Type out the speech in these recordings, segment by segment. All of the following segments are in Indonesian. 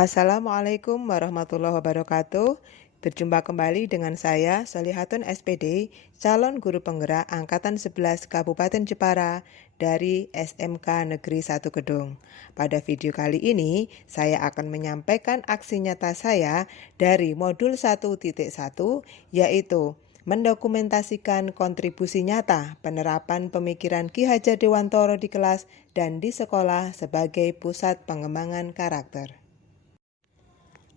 Assalamualaikum warahmatullahi wabarakatuh. Berjumpa kembali dengan saya, Solihatun SPD, calon guru penggerak Angkatan 11 Kabupaten Jepara dari SMK Negeri 1 Kedung. Pada video kali ini, saya akan menyampaikan aksi nyata saya dari modul 1.1, yaitu mendokumentasikan kontribusi nyata penerapan pemikiran Ki Hajar Dewantoro di kelas dan di sekolah sebagai pusat pengembangan karakter.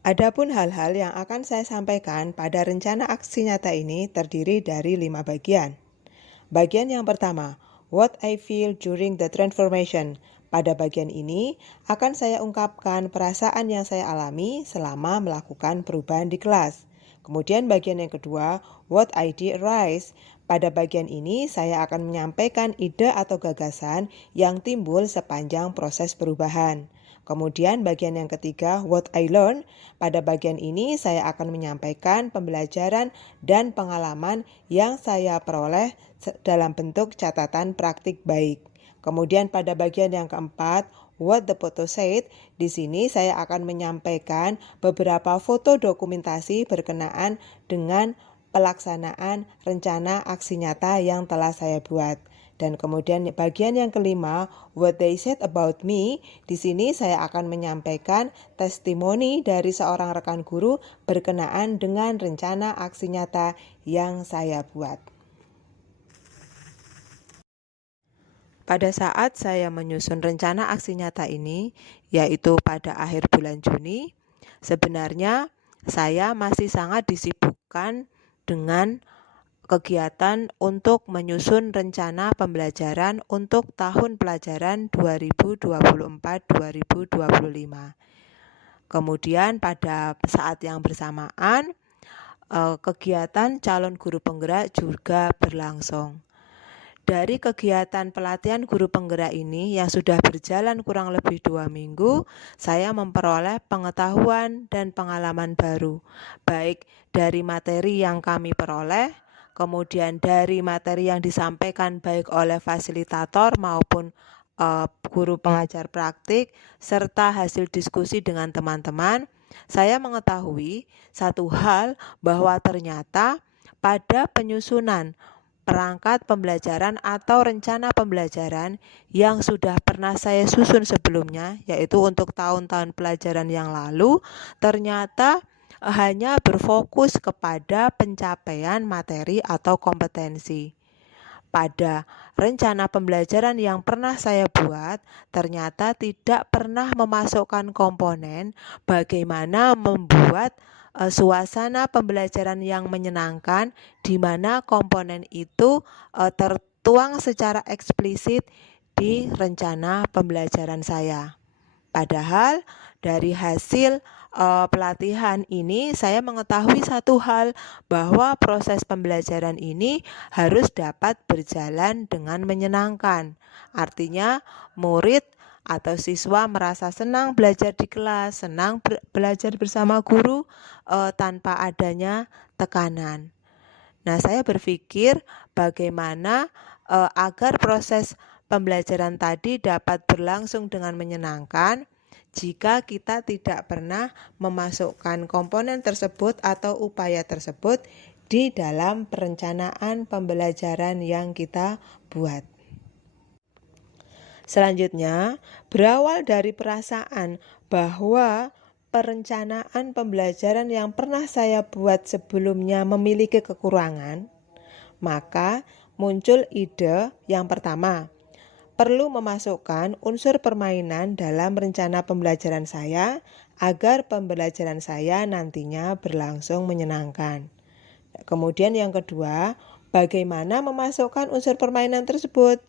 Adapun hal-hal yang akan saya sampaikan pada rencana aksi nyata ini terdiri dari 5 bagian. Bagian yang pertama, what I feel during the transformation. Pada bagian ini akan saya ungkapkan perasaan yang saya alami selama melakukan perubahan di kelas. Kemudian bagian yang kedua, what I did rise. Pada bagian ini saya akan menyampaikan ide atau gagasan yang timbul sepanjang proses perubahan. Kemudian bagian yang ketiga, what I learned. Pada bagian ini saya akan menyampaikan pembelajaran dan pengalaman yang saya peroleh dalam bentuk catatan praktik baik. Kemudian pada bagian yang keempat, what the photo said. Di sini saya akan menyampaikan beberapa foto dokumentasi berkenaan dengan pelaksanaan rencana aksi nyata yang telah saya buat. Dan kemudian bagian yang kelima, what they said about me. Di sini saya akan menyampaikan testimoni dari seorang rekan guru berkenaan dengan rencana aksi nyata yang saya buat. Pada saat saya menyusun rencana aksi nyata ini, yaitu pada akhir bulan Juni, sebenarnya saya masih sangat disibukkan dengan kegiatan untuk menyusun rencana pembelajaran untuk tahun pelajaran 2024-2025. Kemudian pada saat yang bersamaan, kegiatan calon guru penggerak juga berlangsung. Dari kegiatan pelatihan guru penggerak ini yang sudah berjalan kurang lebih 2 minggu, saya memperoleh pengetahuan dan pengalaman baru, baik dari materi yang kami peroleh, kemudian dari materi yang disampaikan baik oleh fasilitator maupun guru pengajar praktik, serta hasil diskusi dengan teman-teman. Saya mengetahui satu hal bahwa ternyata pada penyusunan perangkat pembelajaran atau rencana pembelajaran yang sudah pernah saya susun sebelumnya, yaitu untuk tahun-tahun pelajaran yang lalu, ternyata hanya berfokus kepada pencapaian materi atau kompetensi. Pada rencana pembelajaran yang pernah saya buat, ternyata tidak pernah memasukkan komponen bagaimana membuat suasana pembelajaran yang menyenangkan, di mana komponen itu tertuang secara eksplisit di rencana pembelajaran saya. Padahal dari hasil pelatihan ini saya mengetahui satu hal, bahwa proses pembelajaran ini harus dapat berjalan dengan menyenangkan. Artinya murid atau siswa merasa senang belajar di kelas, senang belajar bersama guru tanpa adanya tekanan. Nah, saya berpikir bagaimana agar proses pembelajaran tadi dapat berlangsung dengan menyenangkan jika kita tidak pernah memasukkan komponen tersebut atau upaya tersebut di dalam perencanaan pembelajaran yang kita buat. Selanjutnya, berawal dari perasaan bahwa perencanaan pembelajaran yang pernah saya buat sebelumnya memiliki kekurangan, maka muncul ide yang pertama, perlu memasukkan unsur permainan dalam rencana pembelajaran saya agar pembelajaran saya nantinya berlangsung menyenangkan. Kemudian yang kedua, bagaimana memasukkan unsur permainan tersebut?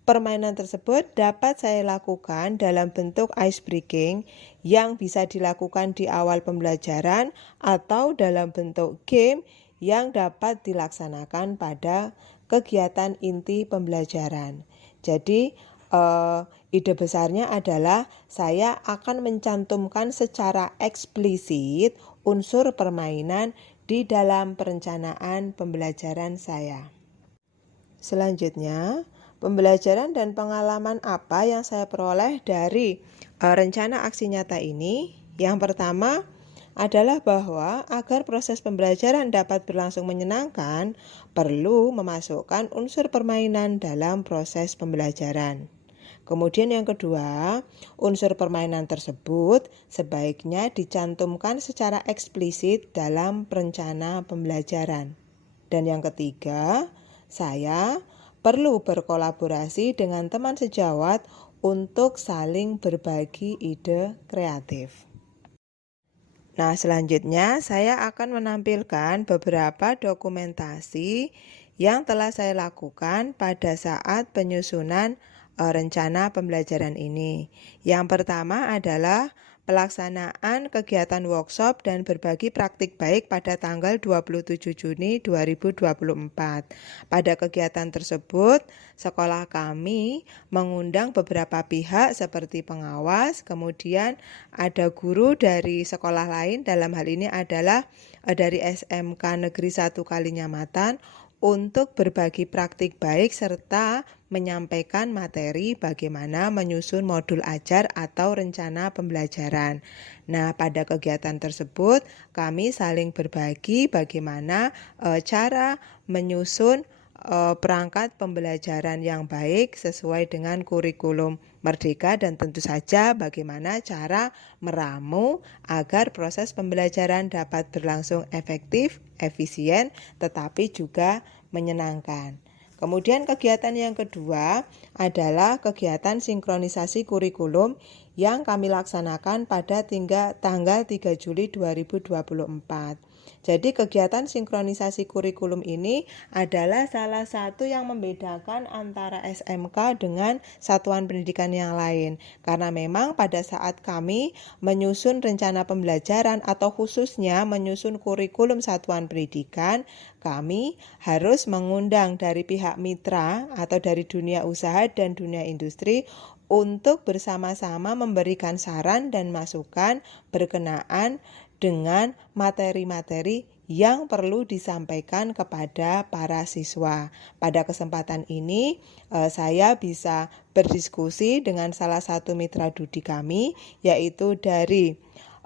Permainan tersebut dapat saya lakukan dalam bentuk ice breaking yang bisa dilakukan di awal pembelajaran atau dalam bentuk game yang dapat dilaksanakan pada kegiatan inti pembelajaran. Jadi ide besarnya adalah saya akan mencantumkan secara eksplisit unsur permainan di dalam perencanaan pembelajaran saya. Selanjutnya, pembelajaran dan pengalaman apa yang saya peroleh dari rencana aksi nyata ini, Yang pertama adalah bahwa agar proses pembelajaran dapat berlangsung menyenangkan, perlu memasukkan unsur permainan dalam proses pembelajaran. Kemudian yang kedua, unsur permainan tersebut sebaiknya dicantumkan secara eksplisit dalam rencana pembelajaran. Dan yang ketiga, saya perlu berkolaborasi dengan teman sejawat untuk saling berbagi ide kreatif. Nah, selanjutnya saya akan menampilkan beberapa dokumentasi yang telah saya lakukan pada saat penyusunan rencana pembelajaran ini. Yang pertama adalah pelaksanaan kegiatan workshop dan berbagi praktik baik pada tanggal 27 Juni 2024. Pada kegiatan tersebut, sekolah kami mengundang beberapa pihak seperti pengawas, kemudian ada guru dari sekolah lain, dalam hal ini adalah dari SMK Negeri 1 Kalinyamatan, untuk berbagi praktik baik serta menyampaikan materi bagaimana menyusun modul ajar atau rencana pembelajaran. Nah, pada kegiatan tersebut kami saling berbagi bagaimana cara menyusun perangkat pembelajaran yang baik sesuai dengan kurikulum Merdeka, dan tentu saja bagaimana cara meramu agar proses pembelajaran dapat berlangsung efektif, efisien, tetapi juga menyenangkan. Kemudian kegiatan yang kedua adalah kegiatan sinkronisasi kurikulum yang kami laksanakan pada tanggal 3 Juli 2024. Jadi kegiatan sinkronisasi kurikulum ini adalah salah satu yang membedakan antara SMK dengan satuan pendidikan yang lain. Karena memang pada saat kami menyusun rencana pembelajaran atau khususnya menyusun kurikulum satuan pendidikan, kami harus mengundang dari pihak mitra atau dari dunia usaha dan dunia industri untuk bersama-sama memberikan saran dan masukan berkenaan dengan materi-materi yang perlu disampaikan kepada para siswa. Pada kesempatan ini, saya bisa berdiskusi dengan salah satu mitra studi kami, yaitu dari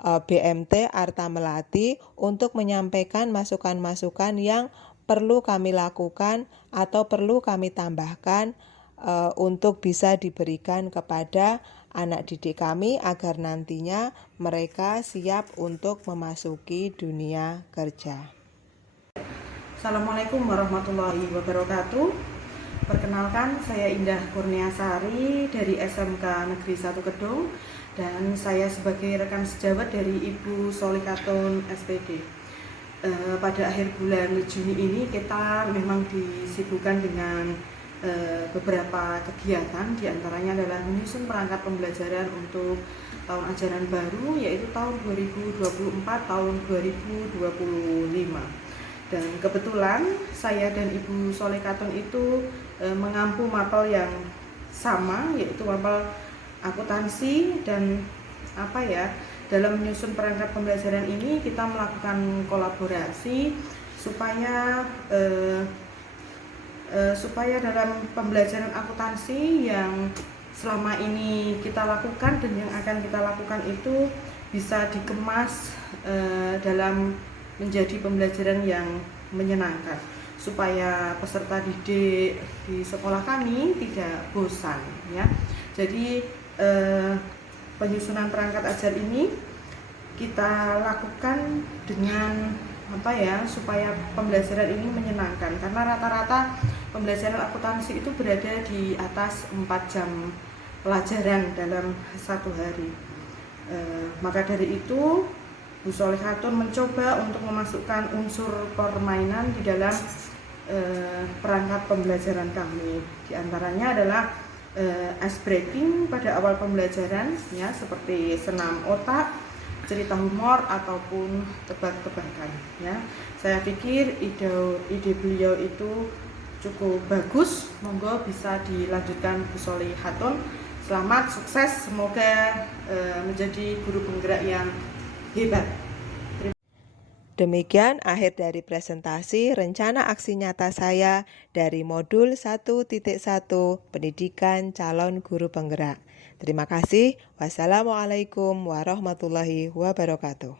BMT Arta Melati, untuk menyampaikan masukan-masukan yang perlu kami lakukan atau perlu kami tambahkan untuk bisa diberikan kepada anak didik kami agar nantinya mereka siap untuk memasuki dunia kerja. Assalamualaikum warahmatullahi wabarakatuh. Perkenalkan, saya Indah Kurniasari dari SMK Negeri 1 Kedung, dan saya sebagai rekan sejawat dari Ibu Solikaton SPD. Pada akhir bulan Juni ini kita memang disibukkan dengan beberapa kegiatan, diantaranya adalah menyusun perangkat pembelajaran untuk tahun ajaran baru, yaitu tahun 2024 tahun 2025. Dan kebetulan saya dan Ibu Solikaton itu mengampu mapel yang sama, yaitu mapel akuntansi. Dan dalam menyusun perangkat pembelajaran ini kita melakukan kolaborasi supaya dalam pembelajaran akuntansi yang selama ini kita lakukan dan yang akan kita lakukan itu bisa dikemas dalam menjadi pembelajaran yang menyenangkan, supaya peserta didik di sekolah kami tidak bosan, ya. Jadi penyusunan perangkat ajar ini kita lakukan dengan supaya pembelajaran ini menyenangkan, karena rata-rata pembelajaran akuntansi itu berada di atas 4 jam pelajaran dalam satu hari. Maka dari itu Bu Solikaton mencoba untuk memasukkan unsur permainan di dalam perangkat pembelajaran kami. Di antaranya adalah ice breaking pada awal pembelajaran, ya, seperti senam otak, cerita humor, ataupun tebak-tebakan, ya. Saya pikir ide beliau itu cukup bagus. Monggo bisa dilanjutkan Bu Solikaton. Selamat, sukses, semoga menjadi guru penggerak yang hebat. Demikian akhir dari presentasi rencana aksi nyata saya dari modul 1.1 Pendidikan Calon Guru Penggerak. Terima kasih. Wassalamualaikum warahmatullahi wabarakatuh.